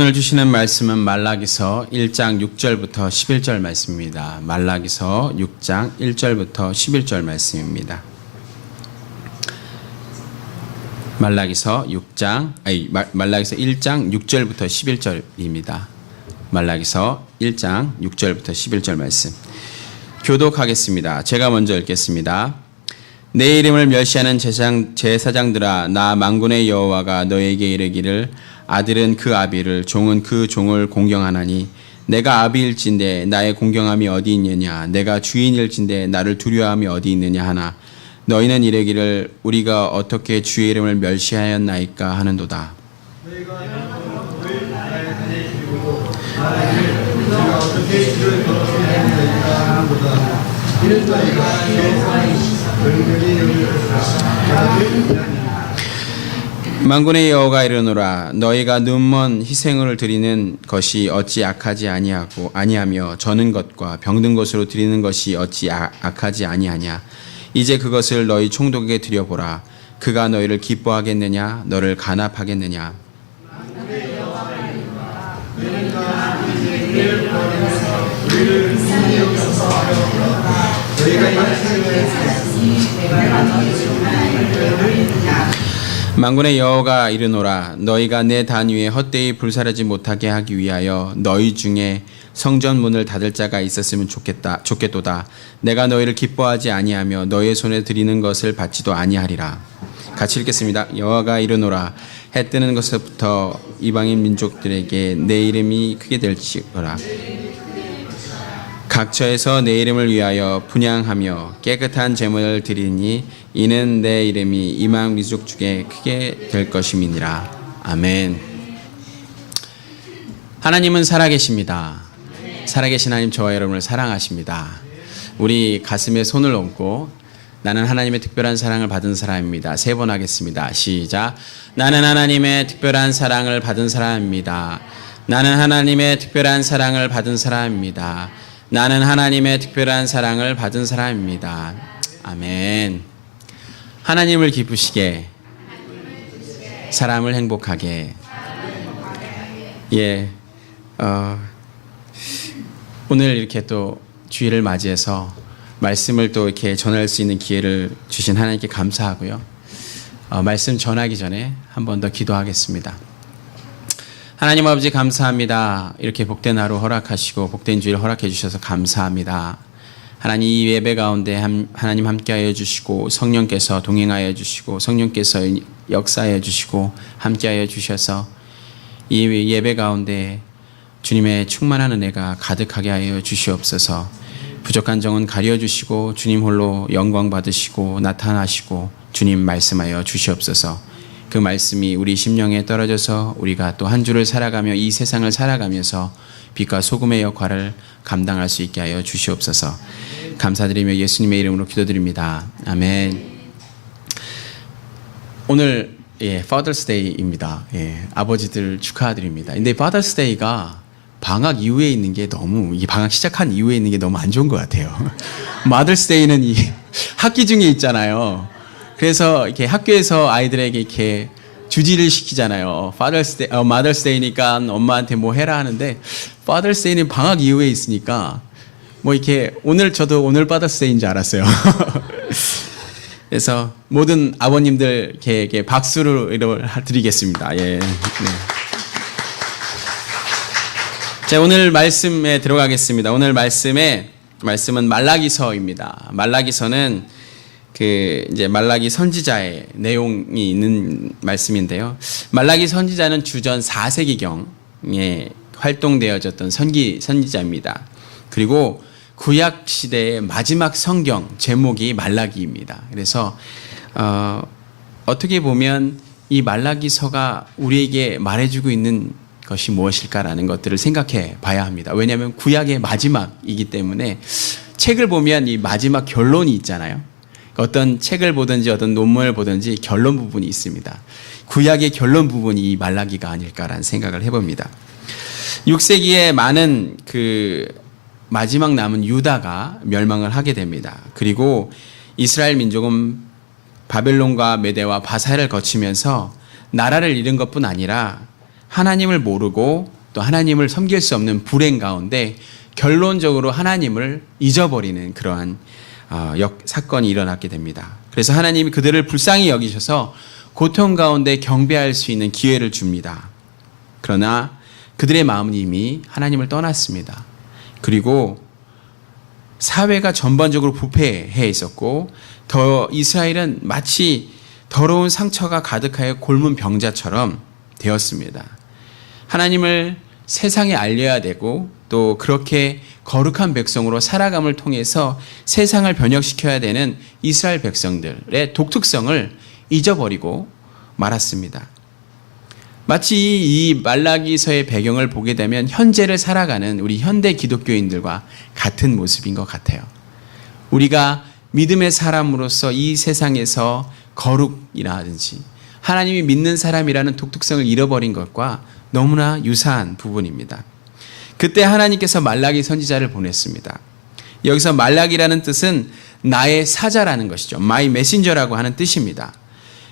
오늘 주시는 말씀은 말라기서 1장 6절부터 11절 말씀입니다. 말라기서 6장 1절부터 11절 말씀입니다. 말라기서 1장 6절부터 11절입니다. 말라기서 1장 6절부터 11절 말씀. 교독하겠습니다. 제가 먼저 읽겠습니다. 내 이름을 멸시하는 제사장들아, 나 만군의 여호와가 너에게 이르기를 아들은 그 아비를, 종은 그 종을 공경하나니 내가 아비일진데 나의 공경함이 어디 있느냐, 내가 주인일진데 나를 두려워함이 어디 있느냐 하나 너희는 이르기를 우리가 어떻게 주의 이름을 멸시하였나이까 하는도다. 만군의 여호와가 이르노라, 너희가 눈먼 희생을 드리는 것이 어찌 악하지 아니하며 저는 것과 병든 것으로 드리는 것이 어찌 악하지 아니하냐. 이제 그것을 너희 총독에게 드려보라. 그가 너희를 기뻐하겠느냐, 너를 간합하겠느냐. 만군의 여호와가 이르노라, 너희가 내 단 위에 헛되이 불사르지 못하게 하기 위하여 너희 중에 성전 문을 닫을 자가 있었으면 좋겠도다. 내가 너희를 기뻐하지 아니하며 너희의 손에 드리는 것을 받지도 아니하리라. 같이 읽겠습니다. 여호와가 이르노라, 해 뜨는 것부터 이방인 민족들에게 내 이름이 크게 될지어라. 각처에서 내 이름을 위하여 분향하며 깨끗한 제물을 드리니 이는 내 이름이 이방 민족 중에 크게 될 것임이니라. 아멘. 하나님은 살아계십니다. 살아계신 하나님, 저와 여러분을 사랑하십니다. 우리 가슴에 손을 얹고 나는 하나님의 특별한 사랑을 받은 사람입니다. 3번 하겠습니다. 시작. 나는 하나님의 특별한 사랑을 받은 사람입니다. 나는 하나님의 특별한 사랑을 받은 사람입니다. 나는 하나님의 특별한 사랑을 받은 사람입니다. 아멘. 하나님을 기쁘시게, 사람을 행복하게. 오늘 이렇게 또 주일을 맞이해서 말씀을 또 이렇게 전할 수 있는 기회를 주신 하나님께 감사하고요. 말씀 전하기 전에 한 번 더 기도하겠습니다. 하나님 아버지, 감사합니다. 이렇게 복된 하루 허락하시고 복된 주일 허락해 주셔서 감사합니다. 하나님, 이 예배 가운데 하나님 함께하여 주시고 성령께서 동행하여 주시고 성령께서 역사하여 주시고 함께하여 주셔서 이 예배 가운데 주님의 충만한 은혜가 가득하게 하여 주시옵소서. 부족한 점은 가려주시고 주님 홀로 영광 받으시고 나타나시고 주님 말씀하여 주시옵소서. 그 말씀이 우리 심령에 떨어져서 우리가 또 한 주를 살아가며 이 세상을 살아가면서 빛과 소금의 역할을 감당할 수 있게 하여 주시옵소서. 감사드리며 예수님의 이름으로 기도드립니다. 아멘. 오늘 Father's Day입니다. 아버지들 축하드립니다. 근데 Father's Day가 방학 이후에 있는 게 이 방학 시작한 이후에 있는 게 너무 안 좋은 것 같아요. Mother's Day는 이 학기 중에 있잖아요. 그래서 이렇게 학교에서 아이들에게 이렇게 주지를 시키잖아요. Mother's Day니까 엄마한테 뭐 해라 하는데 Father's Day는 방학 이후에 있으니까 뭐 이렇게 저도 오늘 Father's Day인 줄 알았어요. 그래서 모든 아버님들께 박수를 드리겠습니다. 예. 네. 자, 오늘 말씀에 들어가겠습니다. 오늘 말씀은 말라기서입니다. 말라기서는 이제 말라기 선지자의 내용이 있는 말씀인데요. 말라기 선지자는 주전 4세기경에 활동되어졌던 선지자입니다. 그리고 구약 시대의 마지막 성경 제목이 말라기입니다. 그래서 어떻게 보면 이 말라기서가 우리에게 말해주고 있는 것이 무엇일까라는 것들을 생각해 봐야 합니다. 왜냐하면 구약의 마지막이기 때문에 책을 보면 이 마지막 결론이 있잖아요. 어떤 책을 보든지 어떤 논문을 보든지 결론 부분이 있습니다. 구약의 결론 부분이 이 말라기가 아닐까라는 생각을 해봅니다. 6세기에 많은 마지막 남은 유다가 멸망을 하게 됩니다. 그리고 이스라엘 민족은 바벨론과 메대와 바사를 거치면서 나라를 잃은 것뿐 아니라 하나님을 모르고 또 하나님을 섬길 수 없는 불행 가운데 결론적으로 하나님을 잊어버리는 그러한 사건이 일어났게 됩니다. 그래서 하나님이 그들을 불쌍히 여기셔서 고통 가운데 경배할 수 있는 기회를 줍니다. 그러나 그들의 마음은 이미 하나님을 떠났습니다. 그리고 사회가 전반적으로 부패해 있었고 이스라엘은 마치 더러운 상처가 가득하여 곪은 병자처럼 되었습니다. 하나님을 세상에 알려야 되고 또 그렇게 거룩한 백성으로 살아감을 통해서 세상을 변혁시켜야 되는 이스라엘 백성들의 독특성을 잊어버리고 말았습니다. 마치 이 말라기서의 배경을 보게 되면 현재를 살아가는 우리 현대 기독교인들과 같은 모습인 것 같아요. 우리가 믿음의 사람으로서 이 세상에서 거룩이라든지 하나님이 믿는 사람이라는 독특성을 잃어버린 것과 너무나 유사한 부분입니다. 그때 하나님께서 말라기 선지자를 보냈습니다. 여기서 말라기라는 뜻은 나의 사자라는 것이죠. My messenger라고 하는 뜻입니다.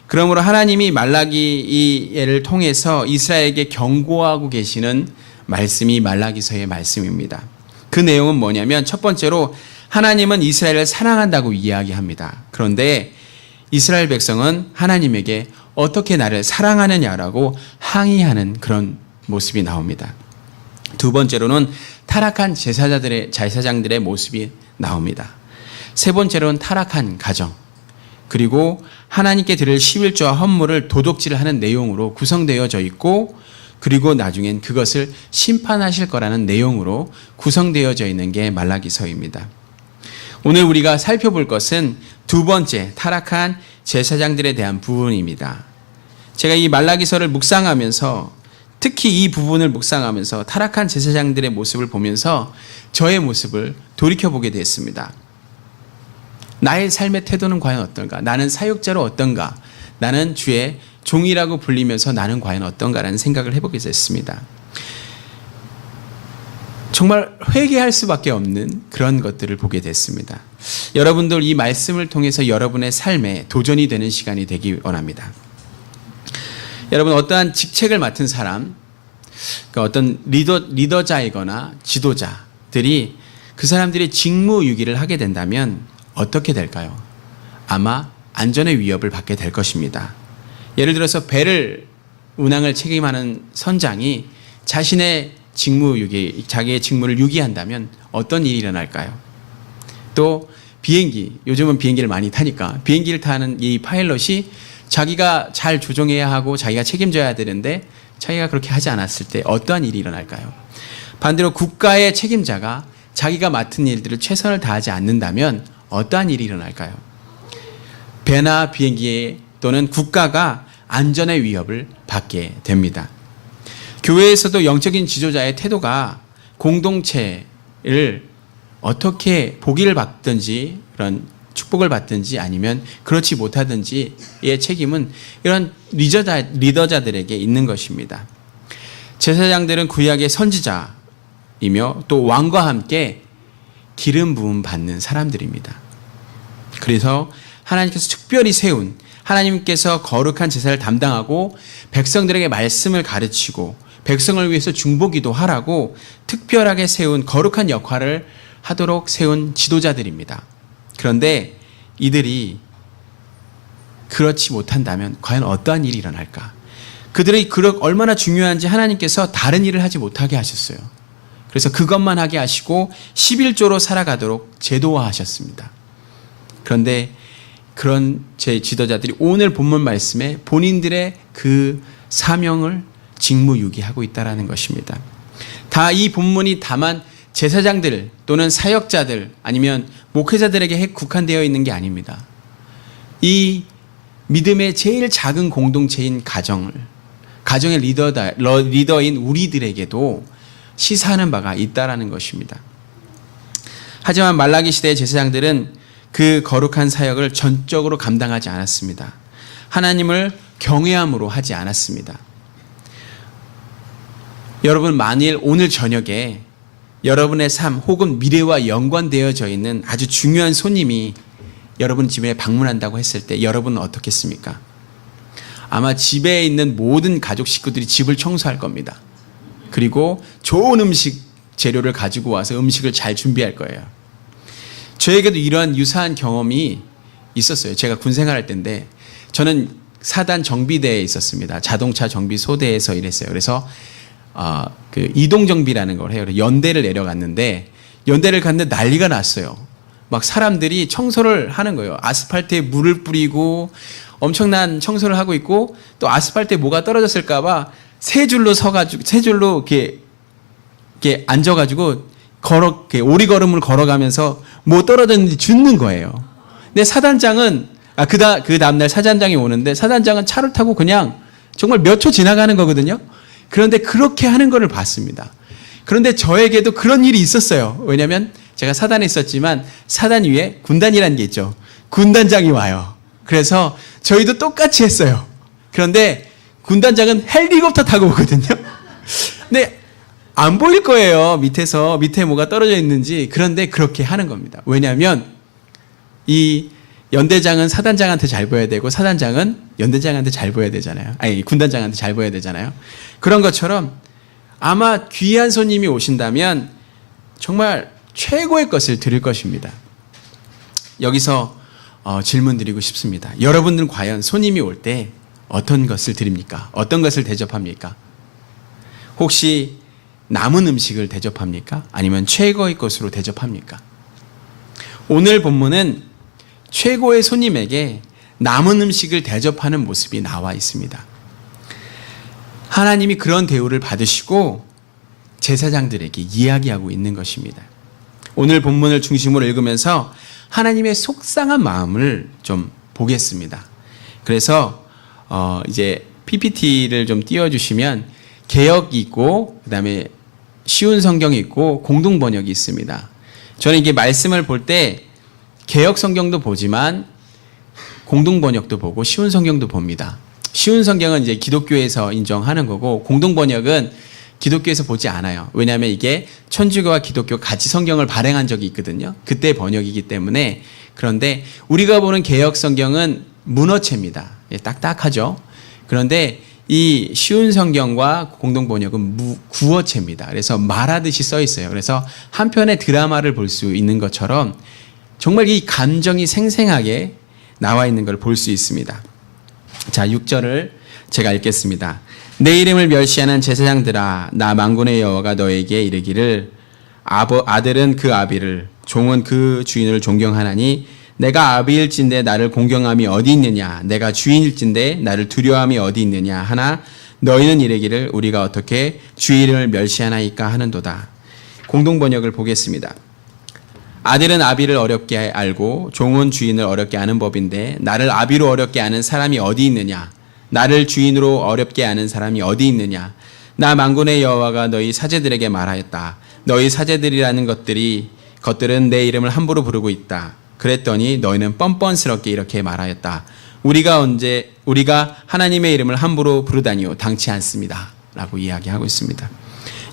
그러므로 하나님이 말라기를 통해서 이스라엘에게 경고하고 계시는 말씀이 말라기서의 말씀입니다. 그 내용은 뭐냐면 첫 번째로 하나님은 이스라엘을 사랑한다고 이야기합니다. 그런데 이스라엘 백성은 하나님에게 어떻게 나를 사랑하느냐라고 항의하는 그런 모습이 나옵니다. 두 번째로는 타락한 제사장들의 모습이 나옵니다. 세 번째로는 타락한 가정, 그리고 하나님께 드릴 11조와 헌물을 도둑질을 하는 내용으로 구성되어져 있고, 그리고 나중엔 그것을 심판하실 거라는 내용으로 구성되어져 있는 게 말라기서입니다. 오늘 우리가 살펴볼 것은 두 번째 타락한 제사장들에 대한 부분입니다. 제가 이 말라기서를 묵상하면서, 특히 이 부분을 묵상하면서 타락한 제사장들의 모습을 보면서 저의 모습을 돌이켜보게 됐습니다. 나의 삶의 태도는 과연 어떤가? 나는 사역자로 어떤가? 나는 주의 종이라고 불리면서 나는 과연 어떤가라는 생각을 해보게 됐습니다. 정말 회개할 수밖에 없는 그런 것들을 보게 됐습니다. 여러분들 이 말씀을 통해서 여러분의 삶에 도전이 되는 시간이 되기 원합니다. 여러분 어떠한 직책을 맡은 사람, 그러니까 어떤 리더자이거나 지도자들이 그 사람들이 직무유기를 하게 된다면 어떻게 될까요? 아마 안전의 위협을 받게 될 것입니다. 예를 들어서 배를 운항을 책임하는 선장이 자신의 직무유기, 자기의 직무를 유기한다면 어떤 일이 일어날까요? 또 비행기, 요즘은 비행기를 많이 타니까 비행기를 타는 이 파일럿이 자기가 잘 조종해야 하고 자기가 책임져야 되는데 자기가 그렇게 하지 않았을 때 어떠한 일이 일어날까요? 반대로 국가의 책임자가 자기가 맡은 일들을 최선을 다하지 않는다면 어떠한 일이 일어날까요? 배나 비행기 또는 국가가 안전의 위협을 받게 됩니다. 교회에서도 영적인 지도자의 태도가 공동체를 어떻게 보기를 받든지 그런 축복을 받든지 아니면 그렇지 못하든지의 책임은 이런 리더자들에게 있는 것입니다. 제사장들은 구약의 선지자이며 또 왕과 함께 기름 부음 받는 사람들입니다. 그래서 하나님께서 특별히 세운, 하나님께서 거룩한 제사를 담당하고 백성들에게 말씀을 가르치고 백성을 위해서 중보기도 하라고 특별하게 세운 거룩한 역할을 하도록 세운 지도자들입니다. 그런데 이들이 그렇지 못한다면 과연 어떠한 일이 일어날까? 그들이 얼마나 중요한지 하나님께서 다른 일을 하지 못하게 하셨어요. 그래서 그것만 하게 하시고 11조로 살아가도록 제도화하셨습니다. 그런데 그런 제 지도자들이 오늘 본문 말씀에 본인들의 그 사명을 직무유기하고 있다는 것입니다. 다 이 본문이 다만 제사장들 또는 사역자들 아니면 목회자들에게 국한되어 있는 게 아닙니다. 이 믿음의 제일 작은 공동체인 가정의 리더인 우리들에게도 시사하는 바가 있다라는 것입니다. 하지만 말라기 시대의 제사장들은 그 거룩한 사역을 전적으로 감당하지 않았습니다. 하나님을 경외함으로 하지 않았습니다. 여러분 만일 오늘 저녁에 여러분의 삶 혹은 미래와 연관되어져 있는 아주 중요한 손님이 여러분 집에 방문한다고 했을 때 여러분은 어떻겠습니까? 아마 집에 있는 모든 가족 식구들이 집을 청소할 겁니다. 그리고 좋은 음식 재료를 가지고 와서 음식을 잘 준비할 거예요. 저에게도 이러한 유사한 경험이 있었어요. 제가 군 생활할 때인데 저는 사단 정비대에 있었습니다. 자동차 정비 소대에서 일했어요. 그래서 그 이동 정비라는 걸 해요. 연대를 내려갔는데 연대를 갔는데 난리가 났어요. 막 사람들이 청소를 하는 거예요. 아스팔트에 물을 뿌리고 엄청난 청소를 하고 있고 또 아스팔트에 뭐가 떨어졌을까봐 세 줄로 서가지고 세 줄로 이렇게 앉아가지고 이렇게 오리걸음을 걸어가면서 뭐 떨어졌는지 줍는 거예요. 근데 사단장은 그 다음날 사단장이 오는데 사단장은 차를 타고 그냥 정말 몇 초 지나가는 거거든요. 그런데 그렇게 하는 거를 봤습니다. 그런데 저에게도 그런 일이 있었어요. 왜냐하면 제가 사단에 있었지만 사단 위에 군단이라는 게 있죠. 군단장이 와요. 그래서 저희도 똑같이 했어요. 그런데 군단장은 헬리콥터 타고 오거든요. 근데 안 보일 거예요. 밑에 뭐가 떨어져 있는지. 그런데 그렇게 하는 겁니다. 왜냐하면 이 연대장은 사단장한테 잘 보여야 되고 사단장은 연대장한테 잘 보여야 되잖아요. 아니 군단장한테 잘 보여야 되잖아요. 그런 것처럼 아마 귀한 손님이 오신다면 정말 최고의 것을 드릴 것입니다. 여기서 질문 드리고 싶습니다. 여러분들은 과연 손님이 올 때 어떤 것을 드립니까? 어떤 것을 대접합니까? 혹시 남은 음식을 대접합니까? 아니면 최고의 것으로 대접합니까? 오늘 본문은 최고의 손님에게 남은 음식을 대접하는 모습이 나와 있습니다. 하나님이 그런 대우를 받으시고 제사장들에게 이야기하고 있는 것입니다. 오늘 본문을 중심으로 읽으면서 하나님의 속상한 마음을 좀 보겠습니다. 그래서 이제 PPT를 좀 띄워주시면 개역이 있고 그다음에 쉬운 성경이 있고 공동 번역이 있습니다. 저는 이게 말씀을 볼 때 개역 성경도 보지만 공동 번역도 보고 쉬운 성경도 봅니다. 쉬운 성경은 이제 기독교에서 인정하는 거고 공동 번역은 기독교에서 보지 않아요. 왜냐하면 이게 천주교와 기독교 같이 성경을 발행한 적이 있거든요. 그때 번역이기 때문에. 그런데 우리가 보는 개역 성경은 문어체입니다. 딱딱하죠. 그런데 이 쉬운 성경과 공동 번역은 구어체입니다. 그래서 말하듯이 써 있어요. 그래서 한 편의 드라마를 볼 수 있는 것처럼 정말 이 감정이 생생하게 나와 있는 걸 볼 수 있습니다. 자, 6절을 제가 읽겠습니다. 내 이름을 멸시하는 제사장들아, 나 만군의 여호와가 너에게 이르기를 아들은 그 아비를 종은 그 주인을 존경하나니 내가 아비일진대 나를 공경함이 어디 있느냐, 내가 주인일진대 나를 두려워함이 어디 있느냐 하나 너희는 이르기를 우리가 어떻게 주의 이름을 멸시하나이까 하는도다. 공동 번역을 보겠습니다. 아들은 아비를 어렵게 알고 종은 주인을 어렵게 아는 법인데 나를 아비로 어렵게 아는 사람이 어디 있느냐, 나를 주인으로 어렵게 아는 사람이 어디 있느냐. 나 만군의 여호와가 너희 사제들에게 말하였다. 너희 사제들이라는 것들은 내 이름을 함부로 부르고 있다. 그랬더니 너희는 뻔뻔스럽게 이렇게 말하였다. 우리가 하나님의 이름을 함부로 부르다니요 당치 않습니다. 라고 이야기하고 있습니다.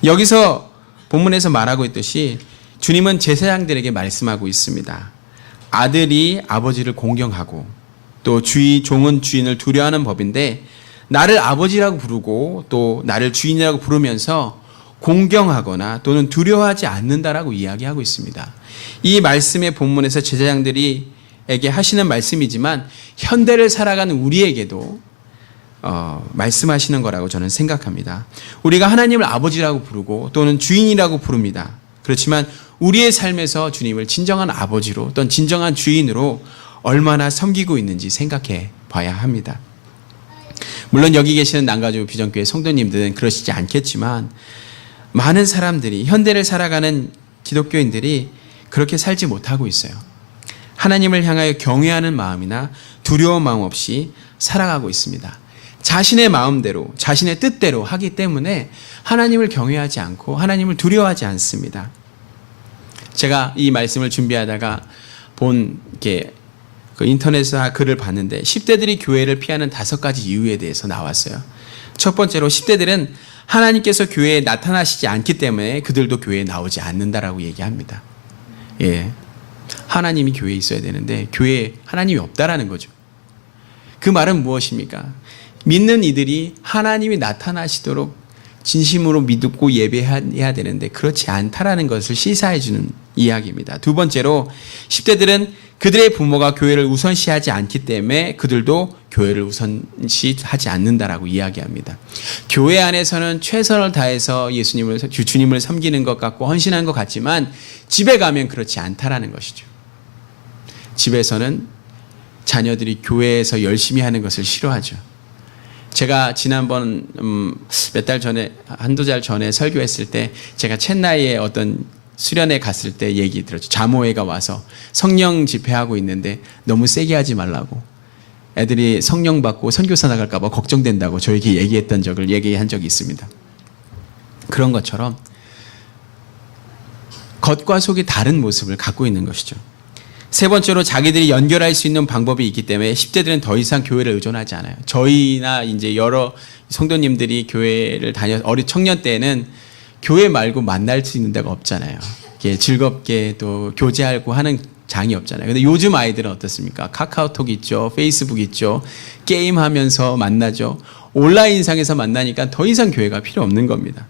여기서 본문에서 말하고 있듯이 주님은 제사장들에게 말씀하고 있습니다. 아들이 아버지를 공경하고 또 종은 주인을 두려워하는 법인데 나를 아버지라고 부르고 또 나를 주인이라고 부르면서 공경하거나 또는 두려워하지 않는다라고 이야기하고 있습니다. 이 말씀의 본문에서 제사장들에게 하시는 말씀이지만 현대를 살아가는 우리에게도 말씀하시는 거라고 저는 생각합니다. 우리가 하나님을 아버지라고 부르고 또는 주인이라고 부릅니다. 그렇지만 우리의 삶에서 주님을 진정한 아버지로 또는 진정한 주인으로 얼마나 섬기고 있는지 생각해 봐야 합니다. 물론 여기 계시는 남가주 비전교회 성도님들은 그러시지 않겠지만 많은 사람들이 현대를 살아가는 기독교인들이 그렇게 살지 못하고 있어요. 하나님을 향하여 경외하는 마음이나 두려운 마음 없이 살아가고 있습니다. 자신의 마음대로 자신의 뜻대로 하기 때문에 하나님을 경외하지 않고 하나님을 두려워하지 않습니다. 제가 이 말씀을 준비하다가 본 인터넷에서 글을 봤는데 10대들이 교회를 피하는 5가지 이유에 대해서 나왔어요. 첫 번째로 10대들은 하나님께서 교회에 나타나시지 않기 때문에 그들도 교회에 나오지 않는다라고 얘기합니다. 예, 하나님이 교회에 있어야 되는데 교회에 하나님이 없다라는 거죠. 그 말은 무엇입니까? 믿는 이들이 하나님이 나타나시도록 진심으로 믿고 예배해야 되는데 그렇지 않다라는 것을 시사해 주는 이야기입니다. 두 번째로 10대들은 그들의 부모가 교회를 우선시하지 않기 때문에 그들도 교회를 우선시하지 않는다라고 이야기합니다. 교회 안에서는 최선을 다해서 주님을 섬기는 것 같고 헌신한 것 같지만 집에 가면 그렇지 않다라는 것이죠. 집에서는 자녀들이 교회에서 열심히 하는 것을 싫어하죠. 제가 지난번 몇 달 전에 한두 달 전에 설교했을 때 제가 첸나이에 어떤 수련회 갔을 때 얘기 들었죠. 자모회가 와서 성령 집회하고 있는데 너무 세게 하지 말라고, 애들이 성령 받고 선교사 나갈까 봐 걱정된다고 저에게 얘기한 적이 있습니다. 그런 것처럼 겉과 속이 다른 모습을 갖고 있는 것이죠. 세 번째로 자기들이 연결할 수 있는 방법이 있기 때문에 10대들은 더 이상 교회를 의존하지 않아요. 저희나 이제 여러 성도님들이 교회를 어린 청년 때는 교회 말고 만날 수 있는 데가 없잖아요. 즐겁게 또 교제하고 하는 장이 없잖아요. 근데 요즘 아이들은 어떻습니까? 카카오톡 있죠, 페이스북 있죠, 게임하면서 만나죠. 온라인상에서 만나니까 더 이상 교회가 필요 없는 겁니다.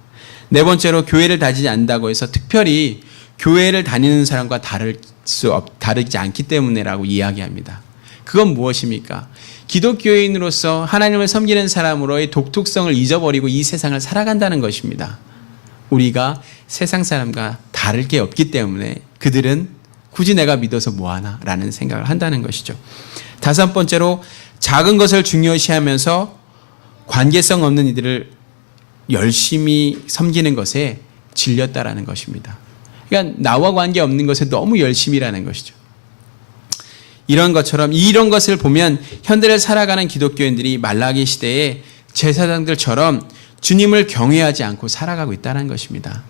네 번째로 교회를 다니지 않는다고 해서 특별히 교회를 다니는 사람과 다르지 않기 때문에라고 이야기합니다. 그건 무엇입니까? 기독교인으로서 하나님을 섬기는 사람으로의 독특성을 잊어버리고 이 세상을 살아간다는 것입니다. 우리가 세상 사람과 다를 게 없기 때문에 그들은 굳이 내가 믿어서 뭐하나 라는 생각을 한다는 것이죠. 다섯 번째로 작은 것을 중요시하면서 관계성 없는 이들을 열심히 섬기는 것에 질렸다라는 것입니다. 그러니까 나와 관계없는 것에 너무 열심히라는 것이죠. 이런 것을 보면 현대를 살아가는 기독교인들이 말라기 시대에 제사장들처럼 주님을 경외하지 않고 살아가고 있다는 것입니다.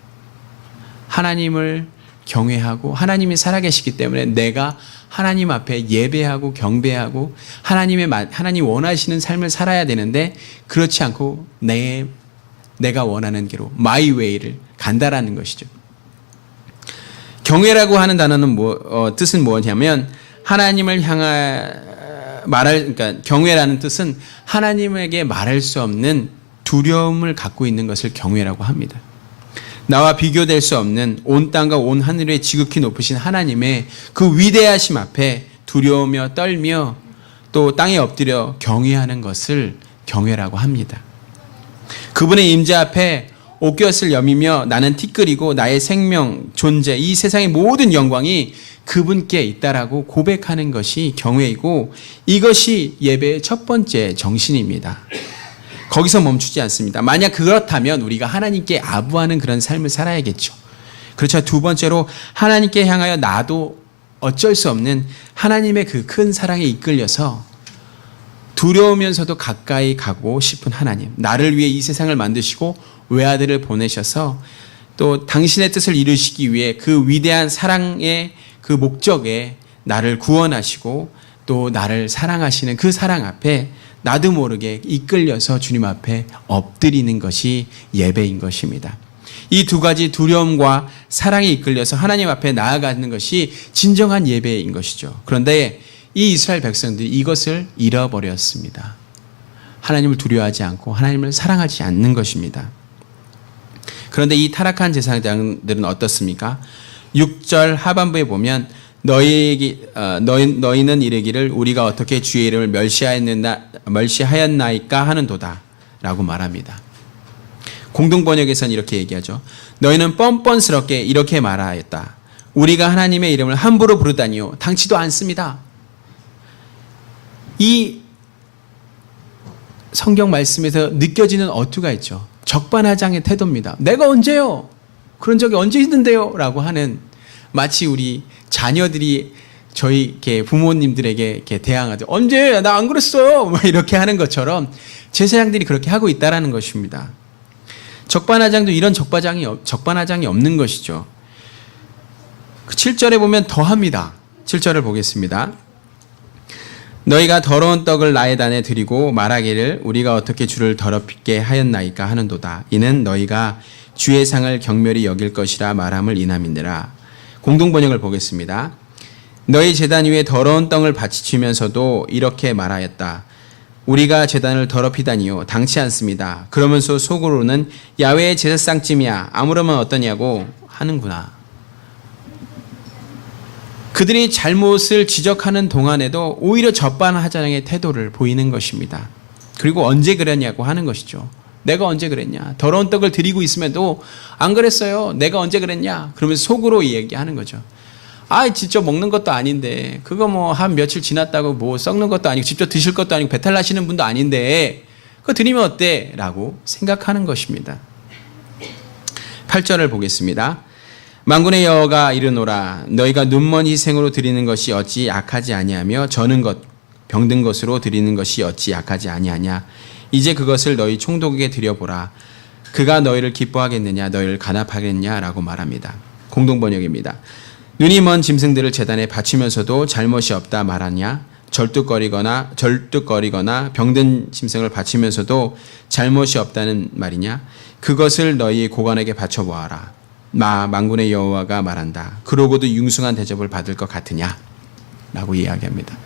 하나님을 경외하고 하나님이 살아계시기 때문에 내가 하나님 앞에 예배하고 경배하고 하나님 원하시는 삶을 살아야 되는데 그렇지 않고 내가 원하는 길로 my way를 간다라는 것이죠. 경외라고 하는 단어는 뜻은 뭐냐면 하나님을 그러니까 경외라는 뜻은 하나님에게 말할 수 없는 두려움을 갖고 있는 것을 경외라고 합니다. 나와 비교될 수 없는 온 땅과 온 하늘 위에 지극히 높으신 하나님의 그 위대하심 앞에 두려우며 떨며 또 땅에 엎드려 경외하는 것을 경외라고 합니다. 그분의 임재 앞에 옷깃을 여미며 나는 티끌이고 나의 생명, 존재, 이 세상의 모든 영광이 그분께 있다라고 고백하는 것이 경외이고 이것이 예배의 첫 번째 정신입니다. 거기서 멈추지 않습니다. 만약 그렇다면 우리가 하나님께 아부하는 그런 삶을 살아야겠죠. 그렇죠. 두 번째로 하나님께 향하여 나도 어쩔 수 없는 하나님의 그 큰 사랑에 이끌려서 두려우면서도 가까이 가고 싶은 하나님, 나를 위해 이 세상을 만드시고 외아들을 보내셔서 또 당신의 뜻을 이루시기 위해 그 위대한 사랑의 그 목적에 나를 구원하시고 또 나를 사랑하시는 그 사랑 앞에 나도 모르게 이끌려서 주님 앞에 엎드리는 것이 예배인 것입니다. 이 두 가지 두려움과 사랑에 이끌려서 하나님 앞에 나아가는 것이 진정한 예배인 것이죠. 그런데 이 이스라엘 백성들이 이것을 잃어버렸습니다. 하나님을 두려워하지 않고 하나님을 사랑하지 않는 것입니다. 그런데 이 타락한 제사장들은 어떻습니까? 6절 하반부에 보면 너희는 이르기를 우리가 어떻게 주의 이름을 멸시하였나이까 하는도다 라고 말합니다. 공동번역에서는 이렇게 얘기하죠. 너희는 뻔뻔스럽게 이렇게 말하였다. 우리가 하나님의 이름을 함부로 부르다니요 당치도 않습니다. 이 성경 말씀에서 느껴지는 어투가 있죠. 적반하장의 태도입니다. 내가 언제요? 그런 적이 언제 있는데요? 라고 하는, 마치 우리 자녀들이 저희 부모님들에게 대항하죠. 언제? 나 안 그랬어요. 이렇게 하는 것처럼 제사장들이 그렇게 하고 있다라는 것입니다. 적반하장도 이런 적반하장이 없는 것이죠. 7절에 보면 더합니다. 7절을 보겠습니다. 너희가 더러운 떡을 나의 단에 드리고 말하기를 우리가 어떻게 주를 더럽게 하였나이까 하는도다. 이는 너희가 주의 상을 경멸히 여길 것이라 말함을 인함이니라. 공동번역을 보겠습니다. 너희 제단 위에 더러운 떡을 바치면서도 이렇게 말하였다. 우리가 제단을 더럽히다니요 당치 않습니다. 그러면서 속으로는 야훼의 제사상쯤이야 아무러면 어떠냐고 하는구나. 그들이 잘못을 지적하는 동안에도 오히려 적반하장의 태도를 보이는 것입니다. 그리고 언제 그랬냐고 하는 것이죠. 내가 언제 그랬냐. 더러운 떡을 드리고 있음에도 안 그랬어요. 내가 언제 그랬냐. 그러면서 속으로 얘기하는 거죠. 아, 직접 먹는 것도 아닌데 그거 뭐 한 며칠 지났다고 뭐 썩는 것도 아니고 직접 드실 것도 아니고 배탈 나시는 분도 아닌데 그거 드리면 어때? 라고 생각하는 것입니다. 8절을 보겠습니다. 만군의 여호와가 이르노라 너희가 눈먼 희생으로 드리는 것이 어찌 악하지 아니하며 저는 것 병든 것으로 드리는 것이 어찌 악하지 아니하냐. 이제 그것을 너희 총독에게 드려보라. 그가 너희를 기뻐하겠느냐 너희를 간합하겠냐라고 말합니다. 공동번역입니다. 눈이 먼 짐승들을 제단에 바치면서도 잘못이 없다 말하냐. 절뚝거리거나 병든 짐승을 바치면서도 잘못이 없다는 말이냐. 그것을 너희 고관에게 바쳐보아라. 만군의 여호와가 말한다. 그러고도 융숭한 대접을 받을 것 같으냐 라고 이야기합니다.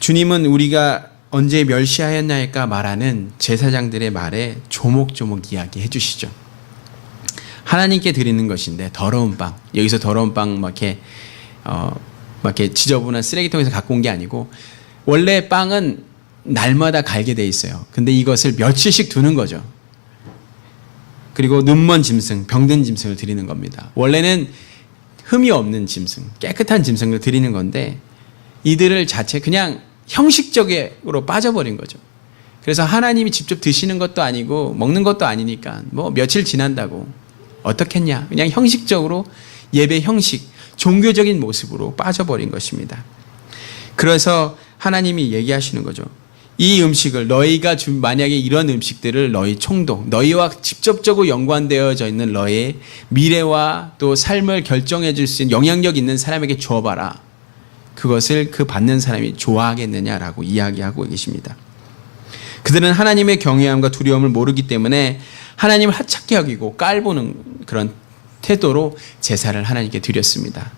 주님은 우리가 언제 멸시하였나이까 말하는 제사장들의 말에 조목조목 이야기해 주시죠. 하나님께 드리는 것인데 더러운 빵, 여기서 더러운 빵 막 이렇게 지저분한 쓰레기통에서 갖고 온 게 아니고 원래 빵은 날마다 갈게 돼 있어요. 근데 이것을 며칠씩 두는 거죠. 그리고 눈먼 짐승, 병든 짐승을 드리는 겁니다. 원래는 흠이 없는 짐승, 깨끗한 짐승을 드리는 건데 이들을 자체 그냥 형식적으로 빠져버린 거죠. 그래서 하나님이 직접 드시는 것도 아니고 먹는 것도 아니니까 뭐 며칠 지난다고 어떻겠냐. 그냥 형식적으로 예배 형식, 종교적인 모습으로 빠져버린 것입니다. 그래서 하나님이 얘기하시는 거죠. 이 음식을 너희가 만약에 이런 음식들을 너희 총독, 너희와 직접적으로 연관되어져 있는 너의 미래와 또 삶을 결정해 줄 수 있는 영향력 있는 사람에게 주어봐라. 그것을 그 받는 사람이 좋아하겠느냐라고 이야기하고 계십니다. 그들은 하나님의 경외함과 두려움을 모르기 때문에 하나님을 하찮게 여기고 깔보는 그런 태도로 제사를 하나님께 드렸습니다.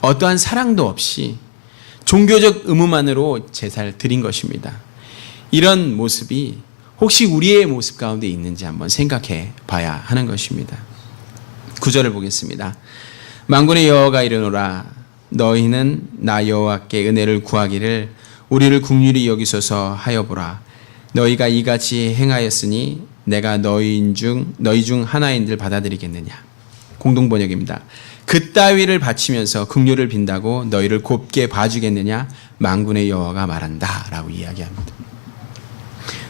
어떠한 사랑도 없이 종교적 의무만으로 제사를 드린 것입니다. 이런 모습이 혹시 우리의 모습 가운데 있는지 한번 생각해 봐야 하는 것입니다. 9절을 보겠습니다. 만군의 여호와가 이르노라 너희는 나 여호와께 은혜를 구하기를 우리를 긍휼히 여기소서 하여 보라. 너희가 이같이 행하였으니 내가 너희 중 하나인들 받아들이겠느냐. 공동번역입니다. 그따위를 바치면서 긍휼을 빈다고 너희를 곱게 봐주겠느냐. 만군의 여호와가 말한다 라고 이야기합니다.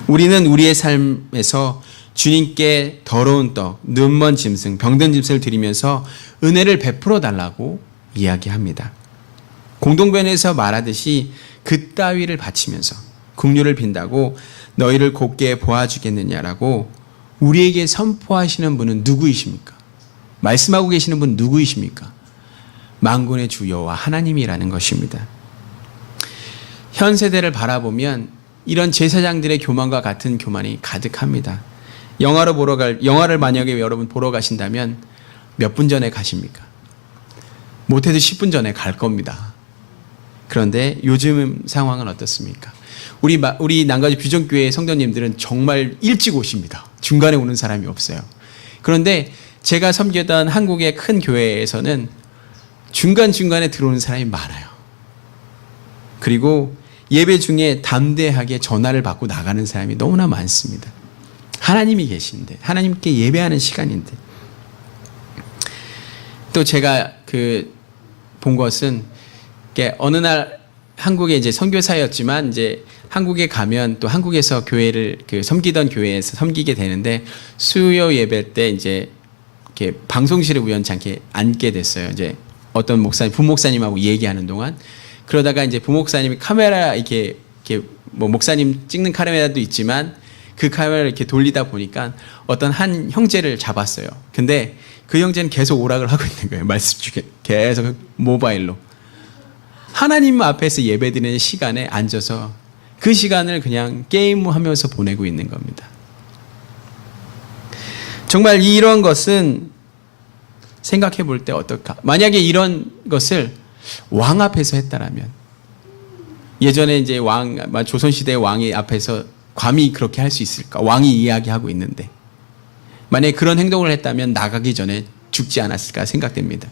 우리는 우리의 삶에서 주님께 더러운 떡, 눈먼 짐승, 병든 짐승을 드리면서 은혜를 베풀어 달라고 이야기합니다. 공동변에서 말하듯이 그따위를 바치면서 긍휼을 빈다고 너희를 곱게 보아주겠느냐라고 우리에게 선포하시는 분은 누구이십니까? 말씀하고 계시는 분은 누구이십니까? 만군의 주 여호와 하나님이라는 것입니다. 현 세대를 바라보면 이런 제사장들의 교만과 같은 교만이 가득합니다. 영화를 만약에 여러분 보러 가신다면 몇 분 전에 가십니까? 못해도 10분 전에 갈 겁니다. 그런데 요즘 상황은 어떻습니까? 우리 난가주 비전교회 성도님들은 정말 일찍 오십니다. 중간에 오는 사람이 없어요. 그런데 제가 섬기던 한국의 큰 교회에서는 중간중간에 들어오는 사람이 많아요. 그리고 예배 중에 담대하게 전화를 받고 나가는 사람이 너무나 많습니다. 하나님이 계신데, 하나님께 예배하는 시간인데. 또 제가 본 것은 어느 날 한국에 이제 선교사였지만 이제 한국에 가면 또 한국에서 교회를 섬기던 교회에서 섬기게 되는데 수요 예배 때 이제 이렇게 방송실에 우연찮게 앉게 됐어요. 이제 어떤 부목사님하고 얘기하는 동안 그러다가 이제 부목사님이 카메라 이렇게 뭐 목사님 찍는 카메라도 있지만 그 카메라를 이렇게 돌리다 보니까 어떤 한 형제를 잡았어요. 근데 그 형제는 계속 오락을 하고 있는 거예요. 말씀 중에 계속 모바일로. 하나님 앞에서 예배드리는 시간에 앉아서 그 시간을 그냥 게임하면서 보내고 있는 겁니다. 정말 이런 것은 생각해 볼 때 어떨까? 만약에 이런 것을 왕 앞에서 했다라면 예전에 이제 조선시대 왕의 앞에서 감히 그렇게 할 수 있을까? 왕이 이야기하고 있는데 만약에 그런 행동을 했다면 나가기 전에 죽지 않았을까 생각됩니다.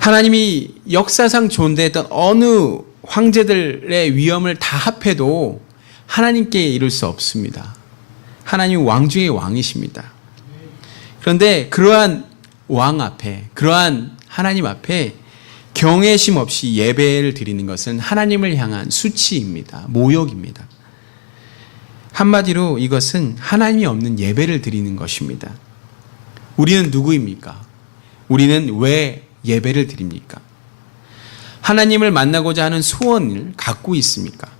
하나님이 역사상 존재했던 어느 황제들의 위엄을 다 합해도 하나님께 이룰 수 없습니다. 하나님 왕 중의 왕이십니다. 그런데 그러한 왕 앞에, 그러한 하나님 앞에 경외심 없이 예배를 드리는 것은 하나님을 향한 수치입니다. 모욕입니다. 한마디로 이것은 하나님이 없는 예배를 드리는 것입니다. 우리는 누구입니까? 우리는 왜 예배를 드립니까? 하나님을 만나고자 하는 소원을 갖고 있습니까?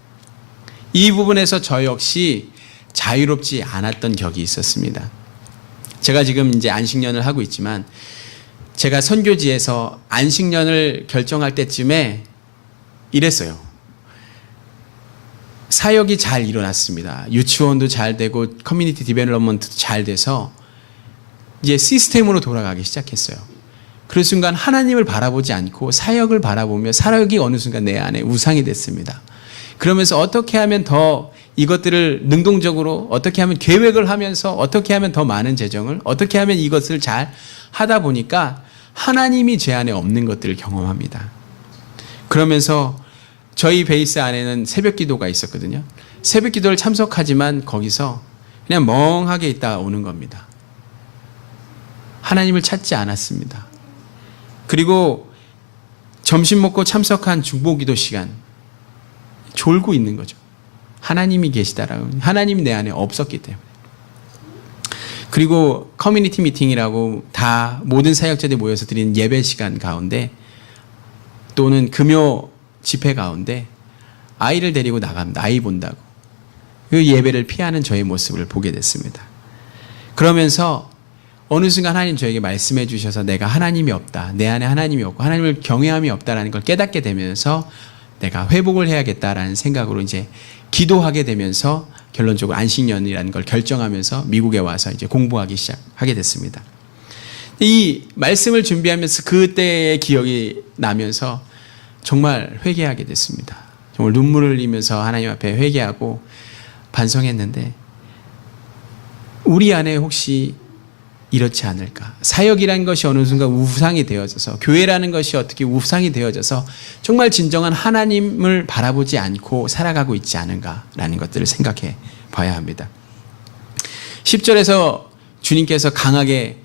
이 부분에서 저 역시 자유롭지 않았던 격이 있었습니다. 제가 지금 이제 안식년을 하고 있지만 제가 선교지에서 안식년을 결정할 때쯤에 이랬어요. 사역이 잘 일어났습니다. 유치원도 잘 되고 커뮤니티 디벨롭먼트도 잘 돼서 이제 시스템으로 돌아가기 시작했어요. 그 순간 하나님을 바라보지 않고 사역을 바라보며 사역이 어느 순간 내 안에 우상이 됐습니다. 그러면서 어떻게 하면 더 이것들을 능동적으로 어떻게 하면 계획을 하면서 어떻게 하면 더 많은 재정을 어떻게 하면 이것을 잘 하다 보니까 하나님이 제 안에 없는 것들을 경험합니다. 그러면서 저희 베이스 안에는 새벽 기도가 있었거든요. 새벽 기도를 참석하지만 거기서 그냥 멍하게 있다 오는 겁니다. 하나님을 찾지 않았습니다. 그리고 점심 먹고 참석한 중보 기도 시간 졸고 있는 거죠. 하나님이 계시다라고. 하나님이 내 안에 없었기 때문에. 그리고 커뮤니티 미팅이라고 다 모든 사역자들이 모여서 드리는 예배 시간 가운데 또는 금요 집회 가운데 아이를 데리고 나갑니다. 아이 본다고. 그 예배를 피하는 저의 모습을 보게 됐습니다. 그러면서 어느 순간 하나님 저에게 말씀해 주셔서 내가 하나님이 없다. 내 안에 하나님이 없고 하나님을 경외함이 없다라는 걸 깨닫게 되면서 내가 회복을 해야겠다라는 생각으로 이제 기도하게 되면서 결론적으로 안식년이라는 걸 결정하면서 미국에 와서 이제 공부하기 시작하게 됐습니다. 이 말씀을 준비하면서 그때의 기억이 나면서 정말 회개하게 됐습니다. 정말 눈물을 흘리면서 하나님 앞에 회개하고 반성했는데 우리 안에 혹시 이렇지 않을까? 사역이라는 것이 어느 순간 우상이 되어져서 교회라는 것이 어떻게 우상이 되어져서 정말 진정한 하나님을 바라보지 않고 살아가고 있지 않은가라는 것들을 생각해 봐야 합니다. 10절에서 주님께서 강하게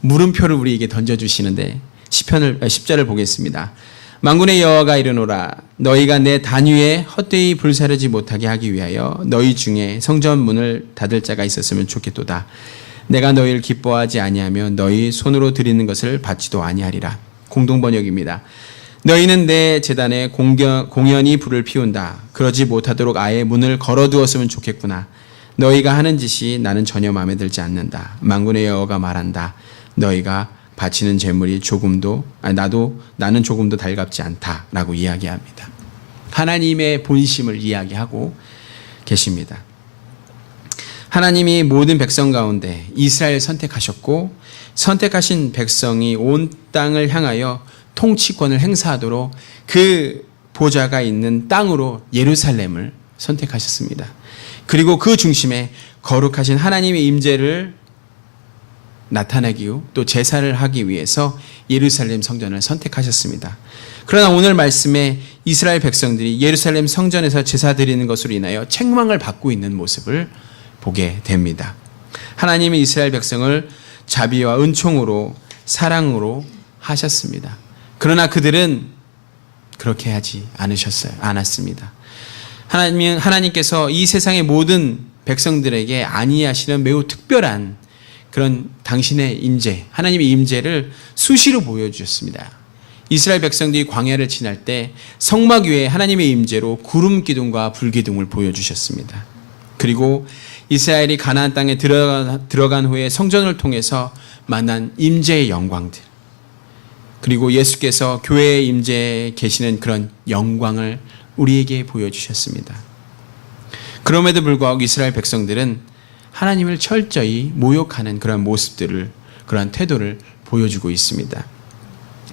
물음표를 우리에게 던져주시는데 10절을 보겠습니다. 만군의 여호와가 이르노라 너희가 내 단 위에 헛되이 불사르지 못하게 하기 위하여 너희 중에 성전 문을 닫을 자가 있었으면 좋겠도다. 내가 너희를 기뻐하지 아니하며 너희 손으로 드리는 것을 받지도 아니하리라. 공동번역입니다. 너희는 내 제단에 공연히 불을 피운다. 그러지 못하도록 아예 문을 걸어두었으면 좋겠구나. 너희가 하는 짓이 나는 전혀 마음에 들지 않는다. 만군의 여호와가 말한다. 너희가 바치는 제물이 나는 조금도 달갑지 않다라고 이야기합니다. 하나님의 본심을 이야기하고 계십니다. 하나님이 모든 백성 가운데 이스라엘 선택하셨고 선택하신 백성이 온 땅을 향하여 통치권을 행사하도록 그 보좌가 있는 땅으로 예루살렘을 선택하셨습니다. 그리고 그 중심에 거룩하신 하나님의 임재를 나타내기요 또 제사를 하기 위해서 예루살렘 성전을 선택하셨습니다. 그러나 오늘 말씀에 이스라엘 백성들이 예루살렘 성전에서 제사 드리는 것으로 인하여 책망을 받고 있는 모습을 보게 됩니다. 하나님은 이스라엘 백성을 자비와 은총으로 사랑으로 하셨습니다. 그러나 그들은 그렇게 하지 않았습니다. 하나님께서 이 세상의 모든 백성들에게 안위하시는 매우 특별한 그런 당신의 임재, 하나님의 임재를 수시로 보여주셨습니다. 이스라엘 백성들이 광야를 지날 때 성막 위에 하나님의 임재로 구름 기둥과 불 기둥을 보여주셨습니다. 그리고 이스라엘이 가나안 땅에 들어간 후에 성전을 통해서 만난 임재의 영광들, 그리고 예수께서 교회의 임재에 계시는 그런 영광을 우리에게 보여주셨습니다. 그럼에도 불구하고 이스라엘 백성들은 하나님을 철저히 모욕하는 그런 모습들을, 그런 태도를 보여주고 있습니다.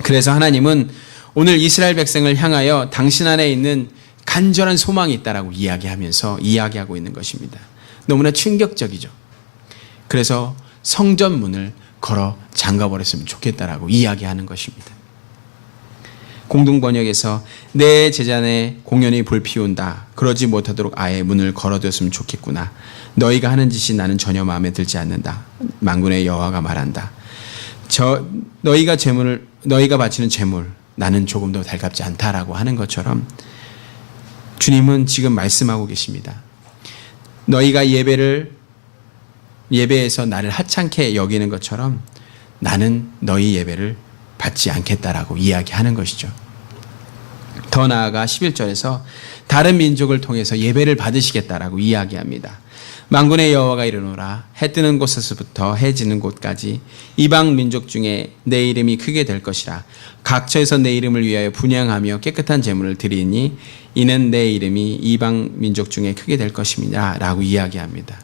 그래서 하나님은 오늘 이스라엘 백성을 향하여 당신 안에 있는 간절한 소망이 있다라고 이야기하고 있는 것입니다. 너무나 충격적이죠. 그래서 성전 문을 걸어 잠가버렸으면 좋겠다라고 이야기하는 것입니다. 공동번역에서 내 제자네 공연히 불피운다. 그러지 못하도록 아예 문을 걸어두었으면 좋겠구나. 너희가 하는 짓이 나는 전혀 마음에 들지 않는다. 만군의 여호와가 말한다. 너희가 바치는 제물 나는 조금도 달갑지 않다라고 하는 것처럼 주님은 지금 말씀하고 계십니다. 너희가 예배에서 나를 하찮게 여기는 것처럼 나는 너희 예배를 받지 않겠다라고 이야기하는 것이죠. 더 나아가 11절에서 다른 민족을 통해서 예배를 받으시겠다라고 이야기합니다. 만군의 여호와가 이르노라. 해 뜨는 곳에서부터 해 지는 곳까지 이방 민족 중에 내 이름이 크게 될 것이라. 각처에서 내 이름을 위하여 분향하며 깨끗한 제물을 드리니 이는 내 이름이 이방 민족 중에 크게 될 것입니다 라고 이야기합니다.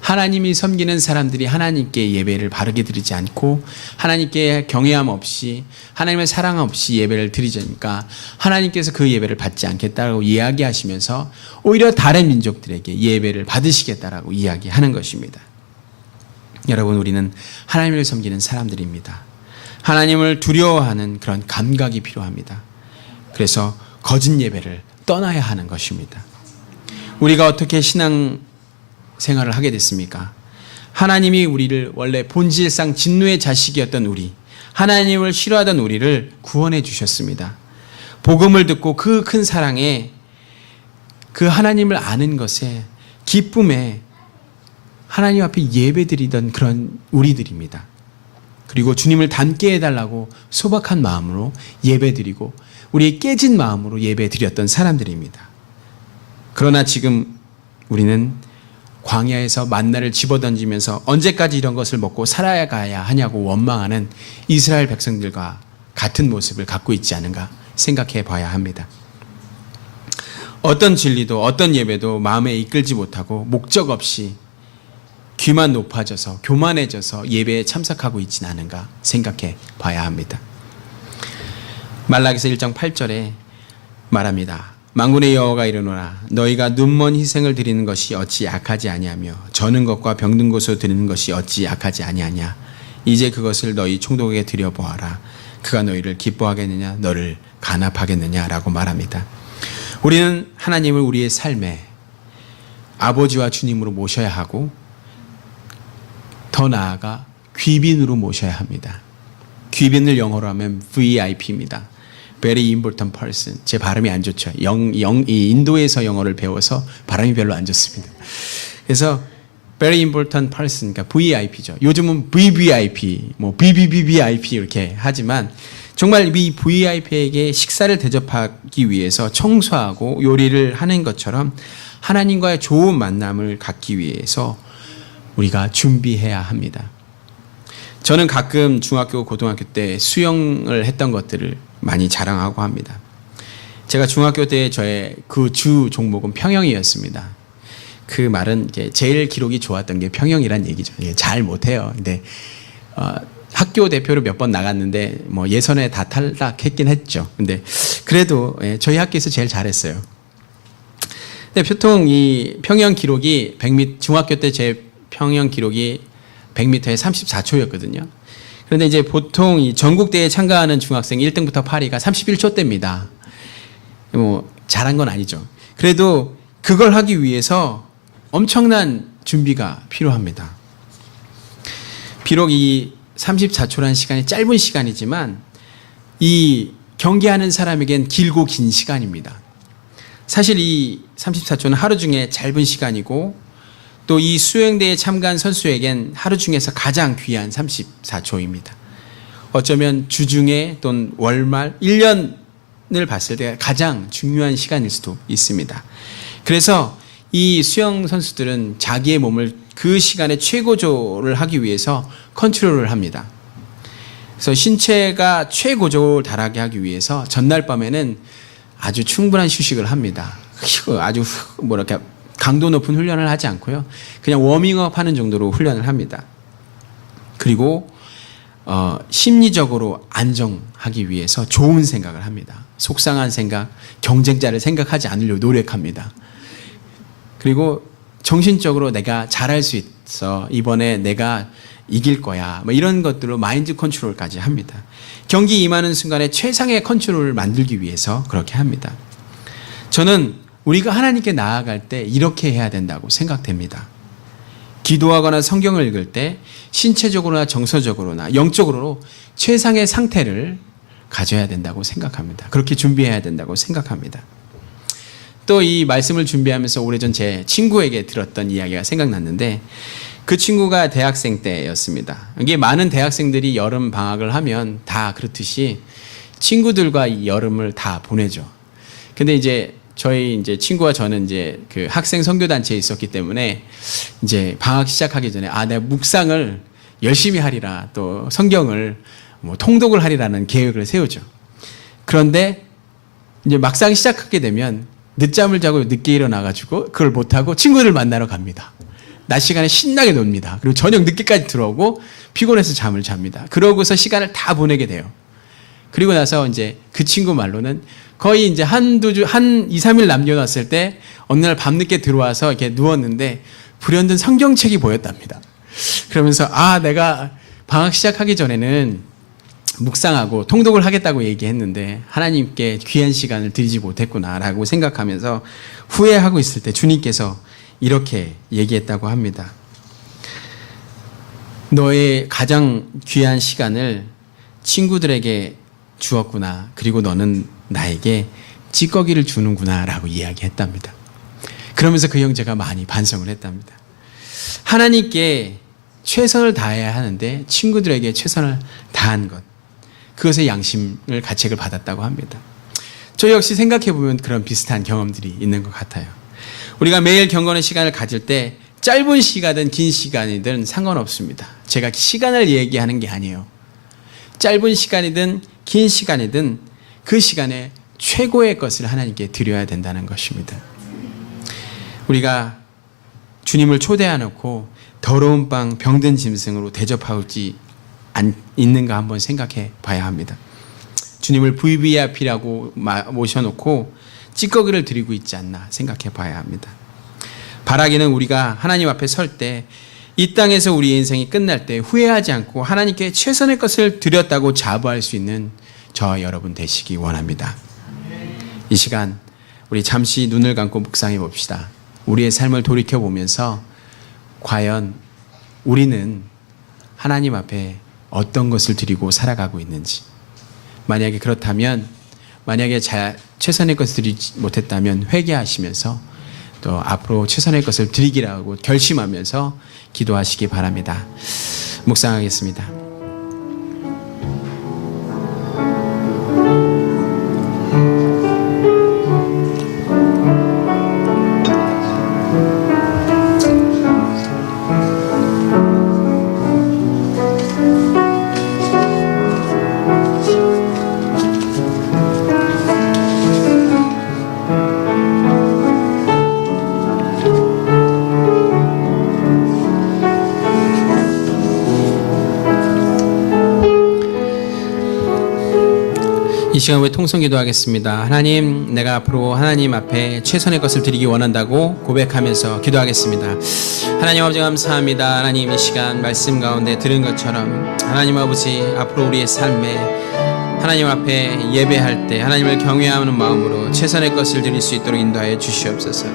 하나님이 섬기는 사람들이 하나님께 예배를 바르게 드리지 않고 하나님께 경외함 없이 하나님의 사랑 없이 예배를 드리자니까 하나님께서 그 예배를 받지 않겠다고 이야기하시면서 오히려 다른 민족들에게 예배를 받으시겠다라고 이야기하는 것입니다. 여러분, 우리는 하나님을 섬기는 사람들입니다. 하나님을 두려워하는 그런 감각이 필요합니다. 그래서 거짓 예배를 떠나야 하는 것입니다. 우리가 어떻게 신앙 생활을 하게 됐습니까? 하나님이 우리를 원래 본질상 진노의 자식이었던 하나님을 싫어하던 우리를 구원해 주셨습니다. 복음을 듣고 그 큰 사랑에 그 하나님을 아는 것에 기쁨에 하나님 앞에 예배드리던 그런 우리들입니다. 그리고 주님을 닮게 해달라고 소박한 마음으로 예배드리고 우리의 깨진 마음으로 예배드렸던 사람들입니다. 그러나 지금 우리는 광야에서 만나를 집어던지면서 언제까지 이런 것을 먹고 살아가야 하냐고 원망하는 이스라엘 백성들과 같은 모습을 갖고 있지 않은가 생각해 봐야 합니다. 어떤 진리도 어떤 예배도 마음에 이끌지 못하고 목적 없이 귀만 높아져서 교만해져서 예배에 참석하고 있지는 않은가 생각해 봐야 합니다. 말라기서 1장 8절에 말합니다. 만군의 여호와가 이르노라. 너희가 눈먼 희생을 드리는 것이 어찌 약하지 아니하며 저는 것과 병든 것으로 드리는 것이 어찌 약하지 아니하냐. 이제 그것을 너희 총독에게 드려보아라. 그가 너희를 기뻐하겠느냐 너를 간합하겠느냐라고 말합니다. 우리는 하나님을 우리의 삶에 아버지와 주님으로 모셔야 하고 더 나아가 귀빈으로 모셔야 합니다. 귀빈을 영어로 하면 VIP입니다. Very important person. 제 발음이 안 좋죠. 인도에서 영어를 배워서 발음이 별로 안 좋습니다. 그래서 Very important person, 그러니까 VIP죠. 요즘은 VVIP, BBBVIP 이렇게 하지만 정말 이 VIP에게 식사를 대접하기 위해서 청소하고 요리를 하는 것처럼 하나님과의 좋은 만남을 갖기 위해서 우리가 준비해야 합니다. 저는 가끔 중학교, 고등학교 때 수영을 했던 것들을 많이 자랑하고 합니다. 제가 중학교 때 저의 그 주 종목은 평영이었습니다. 그 말은 제일 기록이 좋았던 게 평영이란 얘기죠. 잘 못해요. 근데 학교 대표로 몇 번 나갔는데 예선에 다 탈락했긴 했죠. 근데 그래도 저희 학교에서 제일 잘했어요. 근데 보통 이 평영 기록이 100m, 중학교 때 제 평영 기록이 100m에 34초였거든요. 그런데 이제 보통 이 전국대회에 참가하는 중학생 1등부터 8위가 31초대입니다. 잘한 건 아니죠. 그래도 그걸 하기 위해서 엄청난 준비가 필요합니다. 비록 이 34초라는 시간이 짧은 시간이지만 이 경기하는 사람에겐 길고 긴 시간입니다. 사실 이 34초는 하루 중에 짧은 시간이고 또 이 수영대회에 참가한 선수에겐 하루 중에서 가장 귀한 34초입니다. 어쩌면 주중에 또는 월말 1년을 봤을 때 가장 중요한 시간일 수도 있습니다. 그래서 이 수영 선수들은 자기의 몸을 그 시간에 최고조를 하기 위해서 컨트롤을 합니다. 그래서 신체가 최고조를 달하게 하기 위해서 전날 밤에는 아주 충분한 휴식을 합니다. 아주 강도 높은 훈련을 하지 않고요. 그냥 워밍업 하는 정도로 훈련을 합니다. 그리고 심리적으로 안정하기 위해서 좋은 생각을 합니다. 속상한 생각, 경쟁자를 생각하지 않으려고 노력합니다. 그리고 정신적으로 내가 잘할 수 있어, 이번에 내가 이길 거야, 뭐 이런 것들로 마인드 컨트롤까지 합니다. 경기 임하는 순간에 최상의 컨트롤을 만들기 위해서 그렇게 합니다. 저는 우리가 하나님께 나아갈 때 이렇게 해야 된다고 생각됩니다. 기도하거나 성경을 읽을 때 신체적으로나 정서적으로나 영적으로 최상의 상태를 가져야 된다고 생각합니다. 그렇게 준비해야 된다고 생각합니다. 또 이 말씀을 준비하면서 오래전 제 친구에게 들었던 이야기가 생각났는데, 그 친구가 대학생 때였습니다. 이게 많은 대학생들이 여름 방학을 하면 다 그렇듯이 친구들과 이 여름을 다 보내죠. 근데 이제 저희 이제 친구와 저는 이제 그 학생 선교단체에 있었기 때문에 이제 방학 시작하기 전에 내가 묵상을 열심히 하리라, 또 성경을 뭐 통독을 하리라는 계획을 세우죠. 그런데 이제 막상 시작하게 되면 늦잠을 자고 늦게 일어나가지고 그걸 못하고 친구들 만나러 갑니다. 낮 시간에 신나게 놉니다. 그리고 저녁 늦게까지 들어오고 피곤해서 잠을 잡니다. 그러고서 시간을 다 보내게 돼요. 그리고 나서 이제 그 친구 말로는 거의 이제 한 2, 3일 남겨놨을 때 어느 날 밤늦게 들어와서 이렇게 누웠는데 불현듯 성경책이 보였답니다. 그러면서 내가 방학 시작하기 전에는 묵상하고 통독을 하겠다고 얘기했는데 하나님께 귀한 시간을 드리지 못했구나라고 생각하면서 후회하고 있을 때 주님께서 이렇게 얘기했다고 합니다. 너의 가장 귀한 시간을 친구들에게 주었구나. 그리고 너는 나에게 찌꺼기를 주는구나 라고 이야기했답니다. 그러면서 그 형제가 많이 반성을 했답니다. 하나님께 최선을 다해야 하는데 친구들에게 최선을 다한 것, 그것의 양심을 가책을 받았다고 합니다. 저 역시 생각해보면 그런 비슷한 경험들이 있는 것 같아요. 우리가 매일 경건의 시간을 가질 때 짧은 시간이든 긴 시간이든 상관없습니다. 제가 시간을 얘기하는 게 아니에요. 짧은 시간이든 긴 시간이든 그 시간에 최고의 것을 하나님께 드려야 된다는 것입니다. 우리가 주님을 초대해놓고 더러운 빵 병든 짐승으로 대접하지 있는가 한번 생각해 봐야 합니다. 주님을 VVIP라고 모셔놓고 찌꺼기를 드리고 있지 않나 생각해 봐야 합니다. 바라기는 우리가 하나님 앞에 설 때, 이 땅에서 우리 인생이 끝날 때 후회하지 않고 하나님께 최선의 것을 드렸다고 자부할 수 있는 저와 여러분 되시기 원합니다. 이 시간 우리 잠시 눈을 감고 묵상해 봅시다. 우리의 삶을 돌이켜보면서 과연 우리는 하나님 앞에 어떤 것을 드리고 살아가고 있는지, 만약에 그렇다면, 만약에 최선의 것을 드리지 못했다면 회개하시면서 또 앞으로 최선의 것을 드리기라고 결심하면서 기도하시기 바랍니다. 묵상하겠습니다. 이 시간 우리 통성 기도하겠습니다. 하나님, 내가 앞으로 하나님 앞에 최선의 것을 드리기 원한다고 고백하면서 기도하겠습니다. 하나님 아버지 감사합니다. 하나님, 이 시간 말씀 가운데 들은 것처럼 하나님 아버지 앞으로 우리의 삶에 하나님 앞에 예배할 때 하나님을 경외하는 마음으로 최선의 것을 드릴 수 있도록 인도하여 주시옵소서.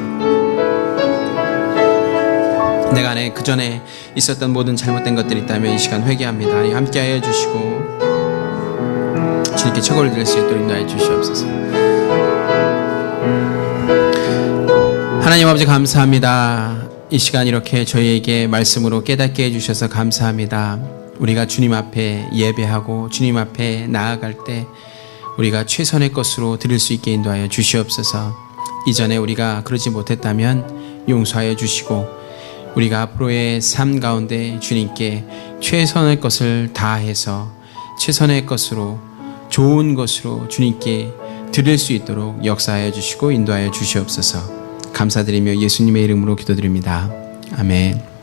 내가 안에 그전에 있었던 모든 잘못된 것들이 있다면 이 시간 회개합니다. 하나님 함께하여 주시고 주님께 처고를 드릴 수 있도록 인도하여 주시옵소서. 하나님 아버지 감사합니다. 이 시간 이렇게 저희에게 말씀으로 깨닫게 해주셔서 감사합니다. 우리가 주님 앞에 예배하고 주님 앞에 나아갈 때 우리가 최선의 것으로 드릴 수 있게 인도하여 주시옵소서. 이전에 우리가 그러지 못했다면 용서하여 주시고 우리가 앞으로의 삶 가운데 주님께 최선의 것을 다해서 최선의 것으로 좋은 것으로 주님께 드릴 수 있도록 역사하여 주시고 인도하여 주시옵소서. 감사드리며 예수님의 이름으로 기도드립니다. 아멘.